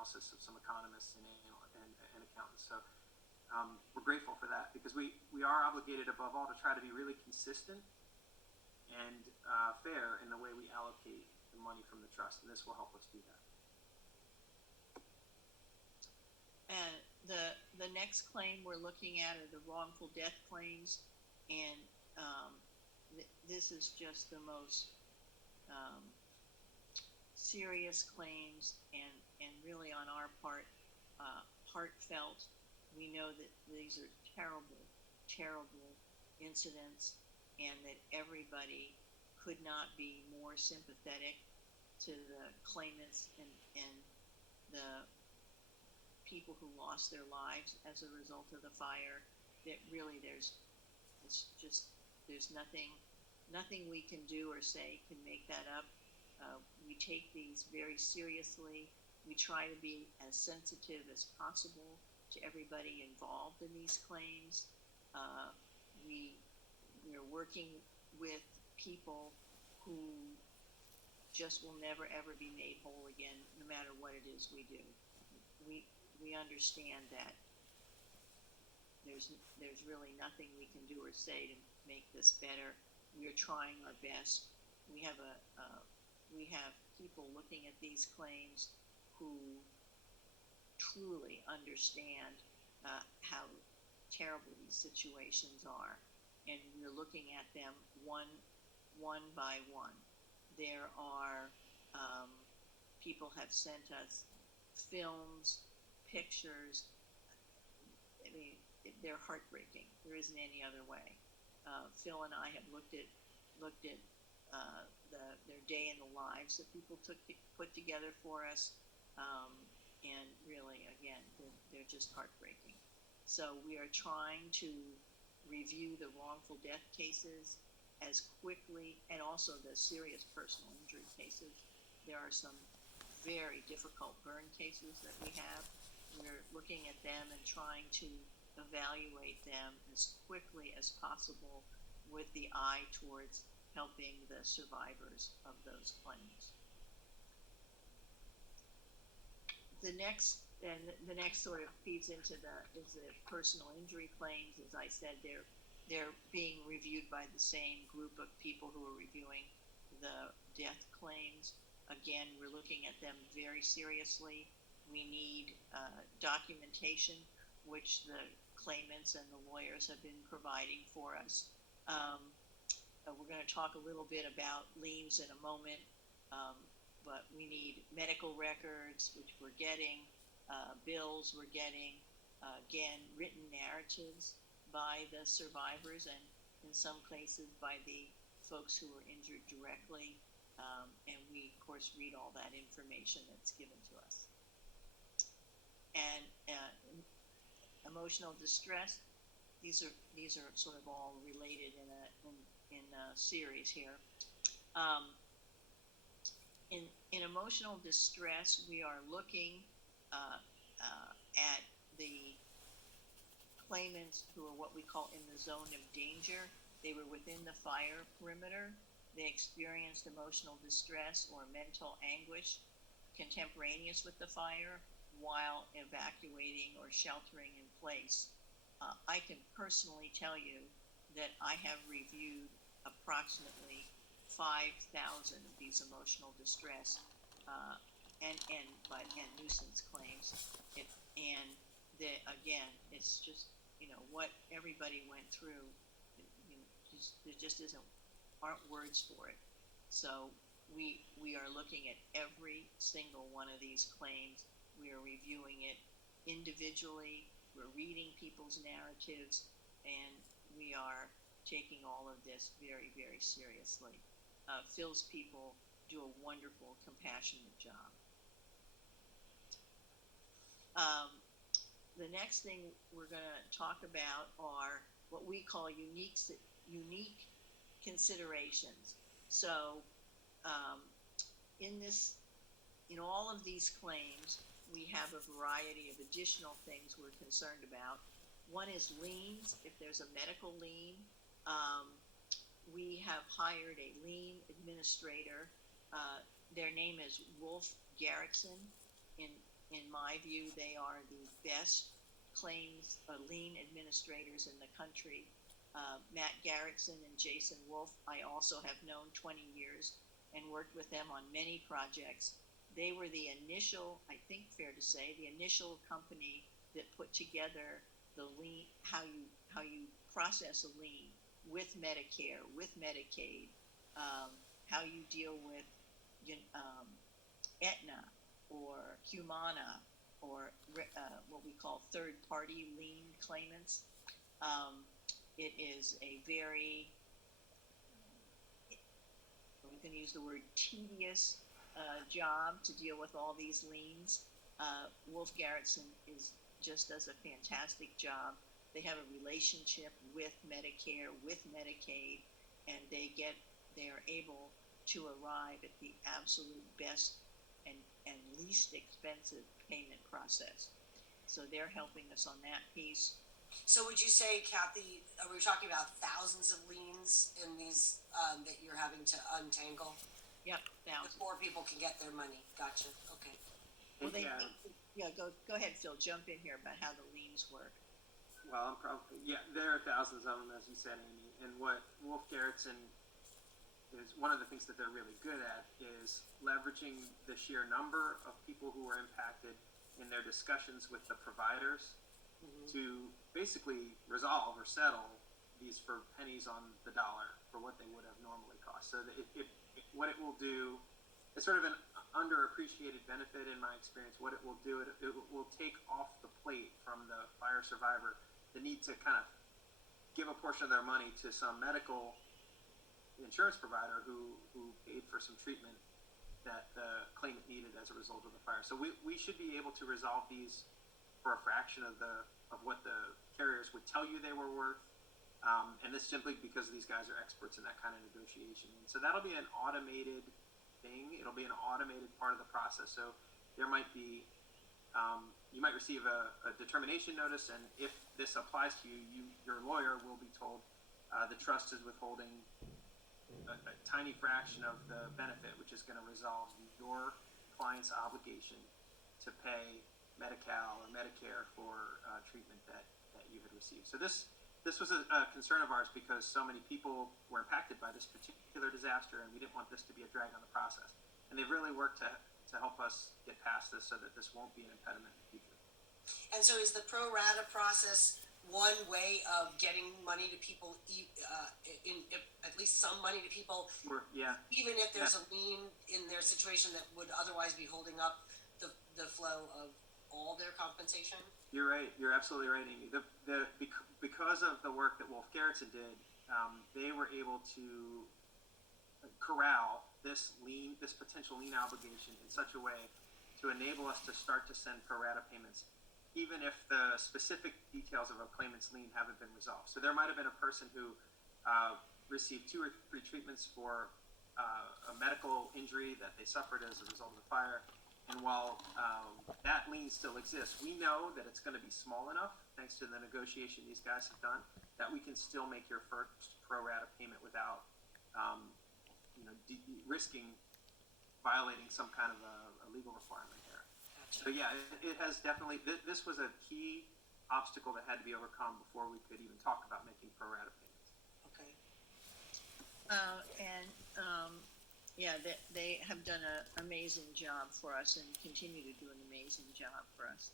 analysis of some economists and accountants. So we're grateful for that, because we are obligated above all to try to be really consistent and fair in the way we allocate the money from the trust, and this will help us do that. And the next claim we're looking at are the wrongful death claims, and this is just the most serious claims, and really on our part heartfelt. We know that these are terrible incidents, and that everybody could not be more sympathetic to the claimants and the people who lost their lives as a result of the fire. That really there's nothing we can do or say can make that up. We take these very seriously. We try to be as sensitive as possible to everybody involved in these claims. We're working with people who just will never ever be made whole again, no matter what it is we do. We understand that there's really nothing we can do or say to make this better. We are trying our best. We have people looking at these claims who truly understand how terrible these situations are, and we're looking at them one by one. There are people have sent us films, pictures. I mean, they're heartbreaking. There isn't any other way. Phil and I have looked at their day in the lives that people put together for us, and really, again, they're just heartbreaking. So we are trying to review the wrongful death cases as quickly, and also the serious personal injury cases. There are some very difficult burn cases that we have. We're looking at them and trying to evaluate them as quickly as possible with the eye towards helping the survivors of those claims. The next sort of feeds into the personal injury claims. As I said, they're being reviewed by the same group of people who are reviewing the death claims. Again, we're looking at them very seriously. We need documentation, which the claimants and the lawyers have been providing for us. We're going to talk a little bit about liens in a moment, but we need medical records, which we're getting, bills we're getting, again, written narratives by the survivors, and in some cases by the folks who were injured directly, and we, of course, read all that information that's given to us. And emotional distress, these are sort of all related in a series here. In emotional distress, we are looking at the claimants who are what we call in the zone of danger. They were within the fire perimeter. They experienced emotional distress or mental anguish contemporaneous with the fire while evacuating or sheltering in place. I can personally tell you that I have reviewed approximately 5,000 of these emotional distress and nuisance claims. Again, it's just, what everybody went through, there just aren't words for it. So we are looking at every single one of these claims. We are reviewing it individually. We're reading people's narratives, and we are taking all of this very, very seriously. Phil's people do a wonderful, compassionate job. The next thing we're going to talk about are what we call unique considerations. So in all of these claims, we have a variety of additional things we're concerned about. One is liens. If there's a medical lien, we have hired a lien administrator. Their name is Wolf Garrettson. In my view, they are the best claims lien administrators in the country. Matt Garrettson and Jason Wolf, I also have known 20 years and worked with them on many projects. They were the initial, I think fair to say, the initial company that put together the lien, how you process a lien with Medicare, with Medicaid, how you deal with Aetna or Humana or what we call third-party lien claimants. It is a very, I'm going to use the word tedious job to deal with all these liens. Wolf Garrettson does a fantastic job. They have a relationship with Medicare, with Medicaid, and they are able to arrive at the absolute best and least expensive payment process. So they're helping us on that piece. So would you say, Kathy, are we talking about thousands of liens in these that you're having to untangle? Yep, thousands. Before people can get their money. Gotcha. Okay. Well, go ahead, Phil. Jump in here about how the liens work. Well, there are thousands of them, as you said, Amy. And what Wolf Garrettson is, one of the things that they're really good at is leveraging the sheer number of people who are impacted in their discussions with the providers to basically resolve or settle these for pennies on the dollar for what they would have normally cost. So that what it will do, it's sort of an underappreciated benefit in my experience. What it will do, it will take off the plate from the fire survivor the need to kind of give a portion of their money to some medical insurance provider who paid for some treatment that the claimant needed as a result of the fire. So we should be able to resolve these for a fraction of what the carriers would tell you they were worth. And this simply because these guys are experts in that kind of negotiation. And so that'll be an automated thing. It'll be an automated part of the process. So there might be, you might receive a determination notice, and if this applies to you, your lawyer will be told the trust is withholding a tiny fraction of the benefit, which is going to resolve your client's obligation to pay Medi-Cal or Medicare for treatment that you had received. So this was a concern of ours because so many people were impacted by this particular disaster, and we didn't want this to be a drag on the process. And they've really worked to help us get past this so that this won't be an impediment in the future. And so is the pro rata process one way of getting money to people, at least some money to people, even if there's a lien in their situation that would otherwise be holding up the flow of all their compensation? You're right. You're absolutely right, Amy. Because of the work that Wolf Garrettson did, they were able to corral this potential lien obligation in such a way to enable us to start to send pro rata payments, even if the specific details of a claimant's lien haven't been resolved. So there might have been a person who received 2 or 3 treatments for a medical injury that they suffered as a result of the fire. And while that lien still exists, we know that it's going to be small enough, thanks to the negotiation these guys have done, that we can still make your first pro rata payment without risking violating some kind of a legal requirement there. Gotcha. So yeah, it has definitely, this was a key obstacle that had to be overcome before we could even talk about making pro rata payments. Okay. They have done an amazing job for us and continue to do an amazing job for us.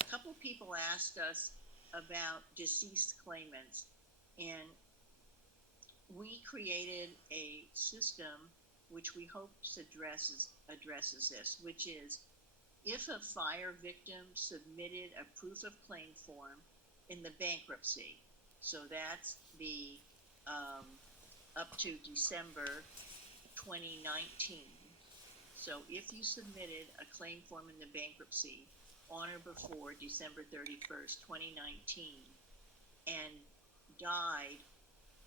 A couple people asked us about deceased claimants, and we created a system which we hope addresses this, which is if a fire victim submitted a proof of claim form in the bankruptcy, so that's the up to December 2019. So if you submitted a claim form in the bankruptcy on or before December 31st, 2019, and died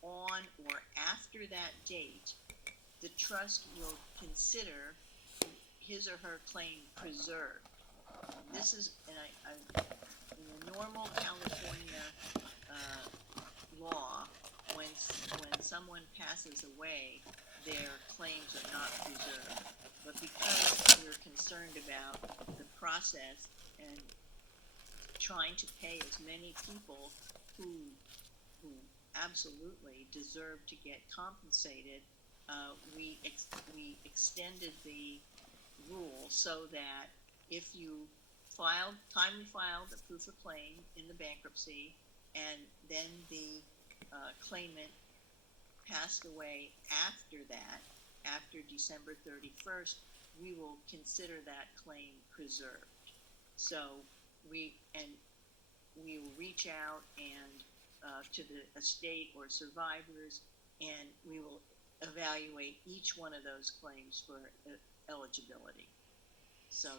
on or after that date, the trust will consider his or her claim preserved. This is, in the normal California law, when someone passes away, their claims are not preserved. But because we're concerned about the process and trying to pay as many people who absolutely deserve to get compensated, we extended the rule so that if you timely filed a proof of claim in the bankruptcy, and then the claimant passed away after that, after December 31st, we will consider that claim preserved. So we will reach out and to the estate or survivors, and we will evaluate each one of those claims for eligibility. So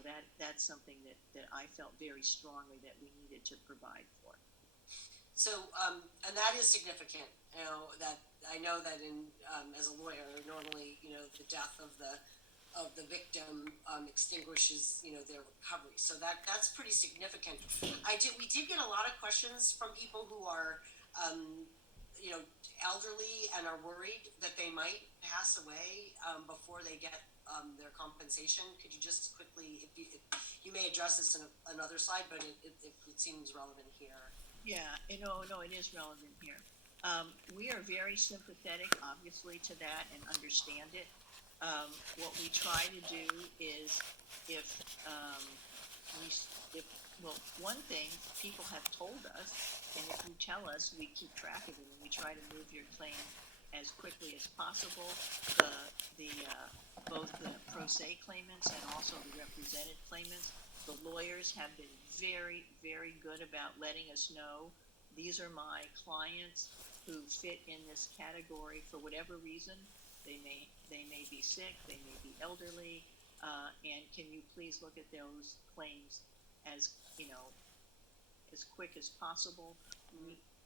that's something that I felt very strongly that we needed to provide for. So, and that is significant, that I know that as a lawyer, normally, the death of the victim extinguishes, their recovery. So that's pretty significant. We did get a lot of questions from people who are, elderly and are worried that they might pass away before they get their compensation. Could you just quickly, if you may address this in another slide, but it seems relevant here. Yeah, no, it is relevant here. We are very sympathetic, obviously, to that and understand it. What we try to do is, one thing people have told us, and if you tell us, we keep track of it, and we try to move your claim as quickly as possible. Both the pro se claimants and also the represented claimants, the lawyers have been very, very good about letting us know these are my clients who fit in this category for whatever reason. They may be sick, they may be elderly, and can you please look at those claims as quick as possible.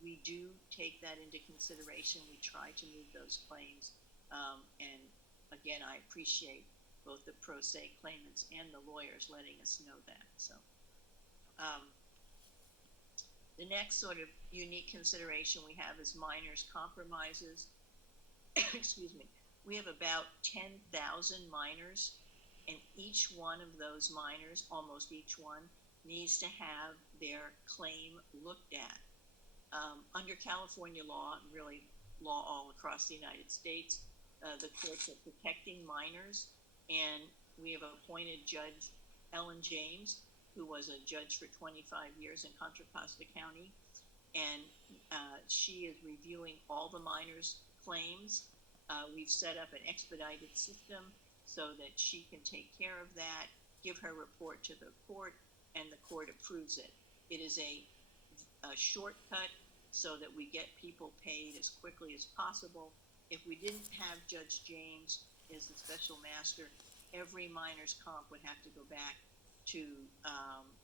We do take that into consideration. We try to move those claims, and again, I appreciate both the pro se claimants and the lawyers letting us know that. So the next sort of unique consideration we have is minors' compromises. Excuse me. We have about 10,000 minors, and each one of those minors, almost each one, needs to have their claim looked at. Under California law, and really law all across the United States, the courts are protecting minors, and we have appointed Judge Ellen James, who was a judge for 25 years in Contra Costa County, and she is reviewing all the minors' claims. We've set up an expedited system so that she can take care of that, give her report to the court, and the court approves it. It is a shortcut so that we get people paid as quickly as possible. If we didn't have Judge James as the special master, every minor's comp would have to go back to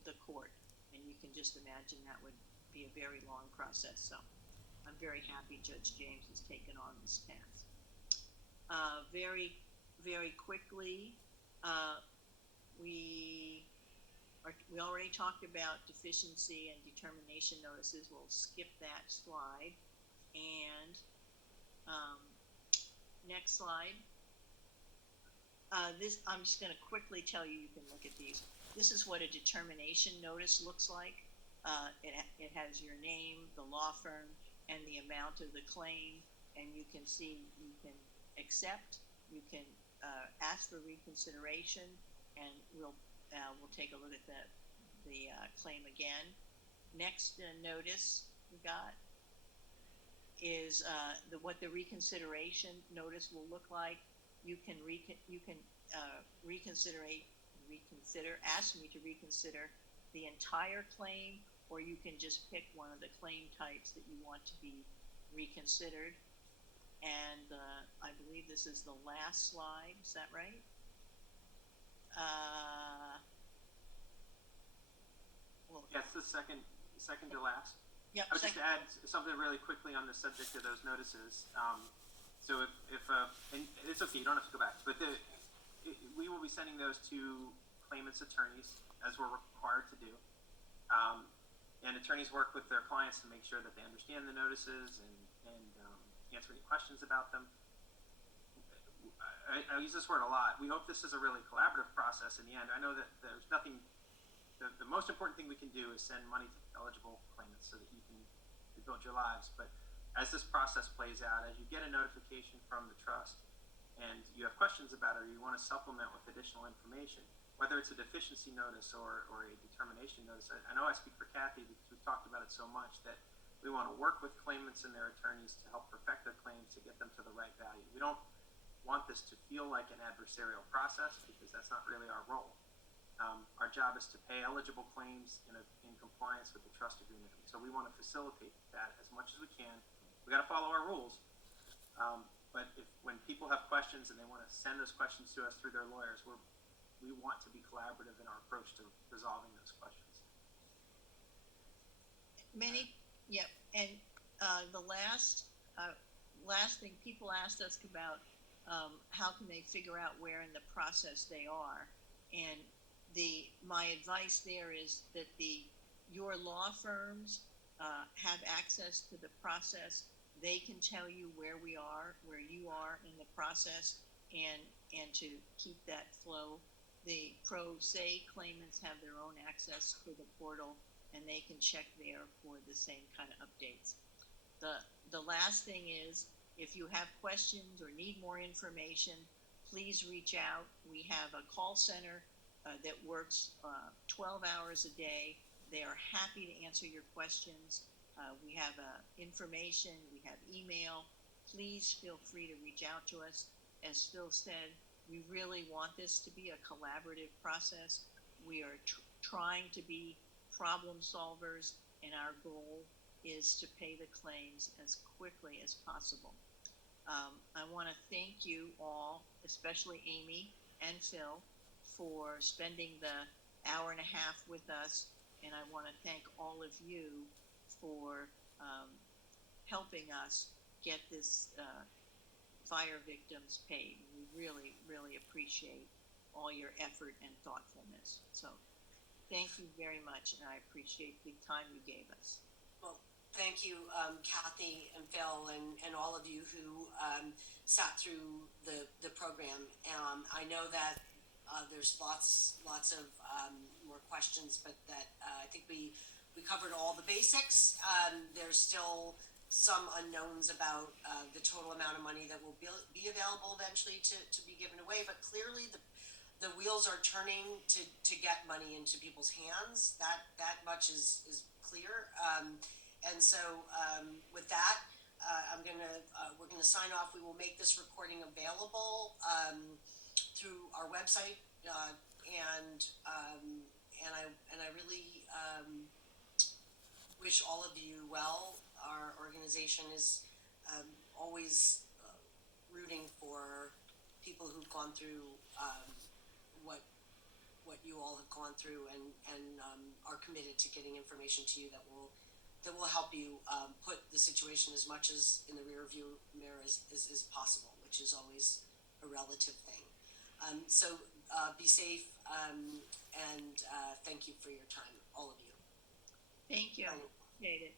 the court, and you can just imagine that would be a very long process. So I'm very happy Judge James has taken on this task. Very, very quickly, we already talked about deficiency and determination notices. We'll skip that slide. And next slide. I'm just going to quickly tell you, you can look at these. This is what a determination notice looks like. It has your name, the law firm, and the amount of the claim, and you can see you can accept, you can ask for reconsideration, and we'll take a look at the claim again. Next notice we got is what the reconsideration notice will look like. You can ask me to reconsider the entire claim, or you can just pick one of the claim types that you want to be reconsidered. And I believe this is the last slide. Is that right? Yes, the second to last. Yep. I would just add something really quickly on the subject of those notices. So if and it's okay, you don't have to go back, but we will be sending those to claimants' attorneys, as we're required to do. And attorneys work with their clients to make sure that they understand the notices and answer any questions about them. I use this word a lot. We hope this is a really collaborative process in the end. I know that there's nothing the most important thing we can do is send money to eligible claimants so that you can rebuild your lives. But as this process plays out, as you get a notification from the trust and you have questions about it, or you want to supplement with additional information, whether it's a deficiency notice or a determination notice, I know I speak for Kathy because we've talked about it so much that we want to work with claimants and their attorneys to help perfect their claims to get them to the right value. We don't want this to feel like an adversarial process because that's not really our role. Our job is to pay eligible claims in compliance with the trust agreement. So we want to facilitate that as much as we can. We got to follow our rules. But when people have questions and they want to send those questions to us through their lawyers, we want to be collaborative in our approach to resolving those questions. Yep. And the last thing people asked us about, how can they figure out where in the process they are? And my advice there is that your law firms have access to the process. They can tell you where you are in the process, and to keep that flow. The pro se claimants have their own access to the portal, and they can check there for the same kind of updates. The last thing is, if you have questions or need more information, please reach out. We have a call center that works 12 hours a day. They are happy to answer your questions. We have information, we have email. Please feel free to reach out to us. As Phil said, we really want this to be a collaborative process. We are trying to be problem solvers, and our goal is to pay the claims as quickly as possible. I want to thank you all, especially Amy and Phil, for spending the hour and a half with us, and I want to thank all of you for helping us get this fire victims paid. We really, really appreciate all your effort and thoughtfulness. So thank you very much, and I appreciate the time you gave us. Well, thank you, Kathy and Phil, and all of you who sat through the program. I know that there's lots of more questions, but that I think we covered all the basics. There's still some unknowns about the total amount of money that will be available eventually to be given away, but clearly the wheels are turning to get money into people's hands. That much is clear. And so with that, we're gonna sign off. We will make this recording available through our website, and I really wish all of you well. Our organization is always rooting for people who've gone through what you all have gone through, and are committed to getting information to you that will help you put the situation as much as in the rear view mirror as possible, which is always a relative thing. So be safe, and thank you for your time, all of you. Thank you. Appreciate it.